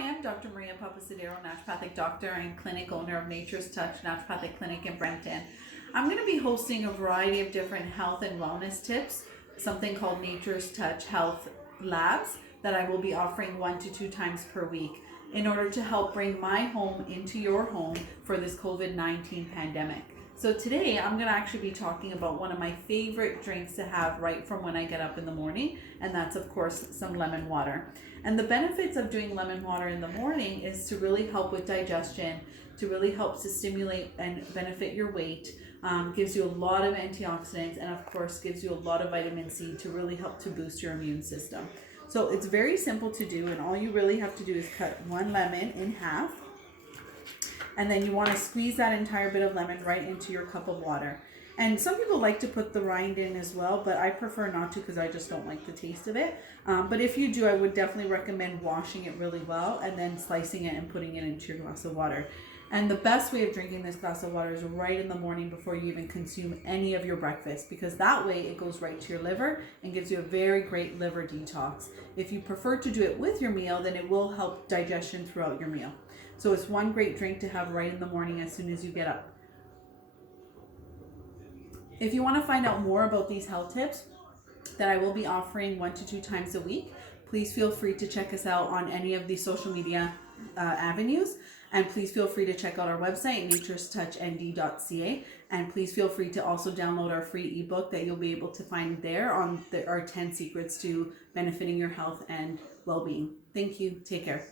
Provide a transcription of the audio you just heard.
Hi, I'm Dr. Maria Papasodaro, naturopathic doctor and clinic owner of Nature's Touch Naturopathic Clinic in Brampton. I'm going to be hosting a variety of different health and wellness tips, something called Nature's Touch Health Labs that I will be offering 1 to 2 times per week in order to help bring my home into your home for this COVID-19 pandemic. So today I'm going to actually be talking about one of my favorite drinks to have right from when I get up in the morning, and that's of course some lemon water. And the benefits of doing lemon water in the morning is to really help with digestion, to really help to stimulate and benefit your weight, gives you a lot of antioxidants, and of course gives you a lot of vitamin C to really help to boost your immune system. So it's very simple to do, and all you really have to do is cut one lemon in half, and then you want to squeeze that entire bit of lemon right into your cup of water. And some people like to put the rind in as well, but I prefer not to because I just don't like the taste of it. But if you do, I would definitely recommend washing it really well and then slicing it and putting it into your glass of water. And the best way of drinking this glass of water is right in the morning before you even consume any of your breakfast, because that way it goes right to your liver and gives you a very great liver detox. If you prefer to do it with your meal, then it will help digestion throughout your meal. So it's one great drink to have right in the morning as soon as you get up. If you want to find out more about these health tips that I will be offering 1 to 2 times a week, please feel free to check us out on any of the social media avenues. And please feel free to check out our website, naturestouchnd.ca. And please feel free to also download our free ebook that you'll be able to find there on our 10 secrets to benefiting your health and well-being. Thank you. Take care.